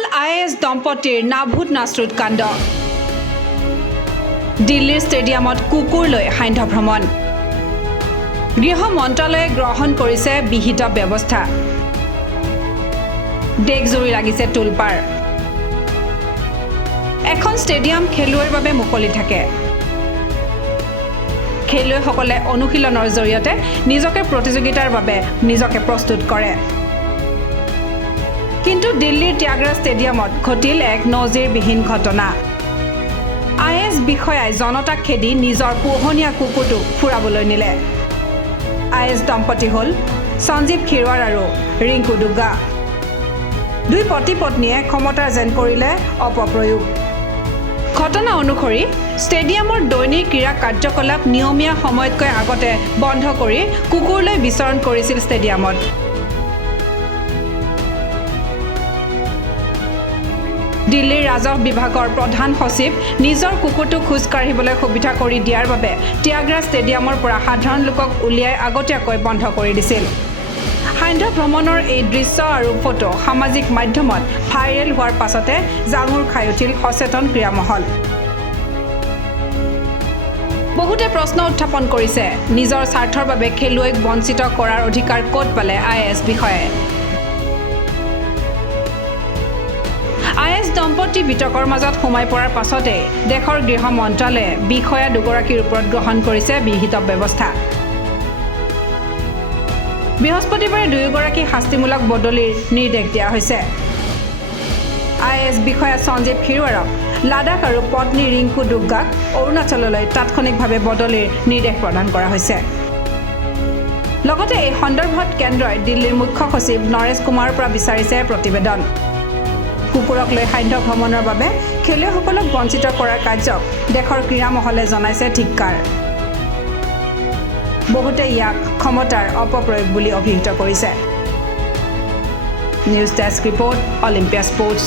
বিশাল IAS দম্পতিৰ নাভূত নাশ্ৰুত কাণ্ড দিল্লীৰ ষ্টেডিয়ামত কুকুৰ লৈ সান্ধ্য ভ্ৰমণ গৃহ মন্ত্ৰালয়ে গ্ৰহণ কৰিছে বিহিত ব্যৱস্থা দেশজুৰি লাগিছে তুলপাৰ এখন ষ্টেডিয়াম খেলুৱৈৰ বাবে মুকলি থাকে খেলুৱৈসকলে অনুশীলনৰ জৰিয়তে নিজকে প্ৰতিযোগিতাৰ বাবে নিজকে প্ৰস্তুত কৰে কিন্তু দিল্লীৰ ত্যাগৰাজ ষ্টেডিয়ামত ঘটিল এক নজিৰবিহীন ঘটনা IAS বিষয়াই জনতাক খেদি নিজৰ পোহনীয়া কুকুৰটো ফুৰাবলৈ নিলে IAS দম্পতি হ'ল সঞ্জীৱ খিৰৱাৰ আৰু ৰিংকু দুগা দুই পতি পত্নীয়ে ক্ষমতাৰ যেন কৰিলে অপপ্ৰয়োগ ঘটনা অনুসৰি ষ্টেডিয়ামৰ দৈনিক ক্ৰীড়া কাৰ্যকলাপ নিয়মীয়া সময়তকৈ আগতে বন্ধ কৰি কুকুৰলৈ বিচৰণ কৰিছিল ষ্টেডিয়ামত দিল্লীৰ ৰাজহ বিভাগৰ প্ৰধান সচিব নিজৰ কুকুৰটোক খোজ কাঢ়িবলৈ সুবিধা কৰি দিয়াৰ বাবে ত্যাগৰাজ ষ্টেডিয়ামৰ পৰা সাধাৰণ লোকক উলিয়াই আগতীয়াকৈ বন্ধ কৰি দিছিল সান্ধ্য ভ্ৰমণৰ এই দৃশ্য আৰু ফটো সামাজিক মাধ্যমত ভাইৰেল হোৱাৰ পাছতে জাঙুৰ খাই উঠিল সচেতন ক্ৰীড়া মহল বহুতে প্ৰশ্ন উত্থাপন কৰিছে নিজৰ স্বাৰ্থৰ বাবে খেলুৱৈক বঞ্চিত কৰাৰ অধিকাৰ ক'ত পালে IAS বিষয়াই IAS দম্পতি বিতকৰ মাজত সোমাই পৰাৰ পাছতে দেশৰ গৃহ মন্ত্ৰালয়ে বিষয়া দুগৰাকীৰ ওপৰত গ্ৰহণ কৰিছে বিহিত ব্যৱস্থা বৃহস্পতিবাৰে দুয়োগৰাকী শাস্তিমূলক বদলিৰ নিৰ্দেশ দিয়া হৈছে IAS বিষয়া সঞ্জীৱ খিৰৱাৰক লাডাখ আৰু পত্নী ৰিংকু দুগ্গাক অৰুণাচললৈ তাৎক্ষণিকভাৱে বদলিৰ নিৰ্দেশ প্ৰদান কৰা হৈছে লগতে এই সন্দৰ্ভত কেন্দ্ৰই দিল্লীৰ মুখ্য সচিব নৰেশ কুমাৰৰ পৰা বিচাৰিছে প্ৰতিবেদন কুকুৰক লৈ সান্ধ্য ভ্ৰমণৰ বাবে খেলুৱৈসকলক বঞ্চিত কৰাৰ কাৰ্যক দেশৰ ক্ৰীড়া মহলে জনাইছে ধিক্কাৰ বহুতে ইয়াক ক্ষমতাৰ অপপ্ৰয়োগ বুলি অভিহিত কৰিছে news desk report Olympia sports